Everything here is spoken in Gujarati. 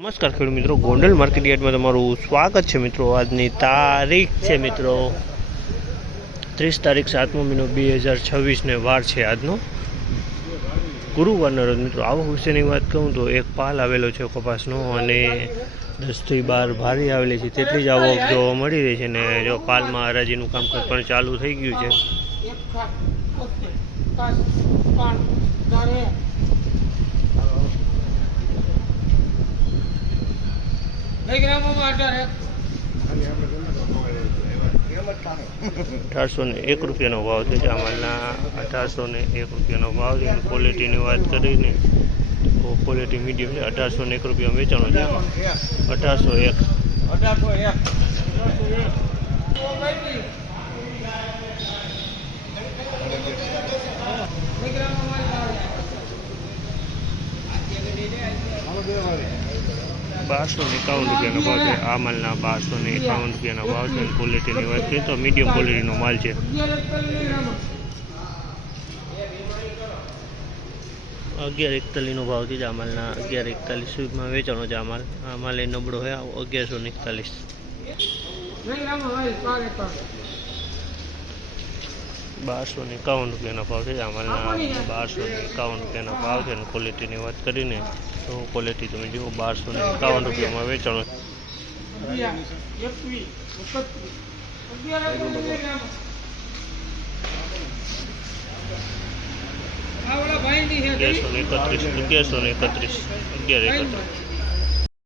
નમસ્કાર ખેડૂત મિત્રો, ગોંડલ માર્કેટ યાર્ડમાં તમારું સ્વાગત છે મિત્રો। આજની તારીખ છે મિત્રો 30 તારીખ 7મો મહિનો 2026 ને વાર છે આજનો ગુરુવારનો રોજ મિત્રો। આવક વિશેની વાત કહું તો એક પાલ આવેલો છે કપાસનો અને 10 થી 12 ભારી આવેલી છે, તેટલી જ આવક જોવા મળી રહી છે। ને જો પાલમાં હરાજીનું કામકાજ પણ ચાલુ થઈ ગયું છે। ₹1801 ભાવ છે। જામલના ₹1801 ભાવ છે। ક્વોલિટીની વાત કરીને તો ક્વોલિટી મીડિયમ છે। ₹1801 વેચાણો છે। 1801 ₹1251 ભાવ છે। આ માલના ₹1251 ભાવ છે। ક્વોલિટીની વાત કરીએ તો મીડિયમ ક્વોલિટીનો માલ છે। 1141 ભાવ છે। આ માલના 1141 સુધીમાં વેચાણો છે। આ માલ એ નબળો છે। 1141 ₹1251 ભાવ છે। આ માલના ₹1251 ભાવ છે। અને ક્વોલિટીની વાત કરીને તો ક્વોલિટી તમે જુઓ ₹1251 વેચાણો છે। 1131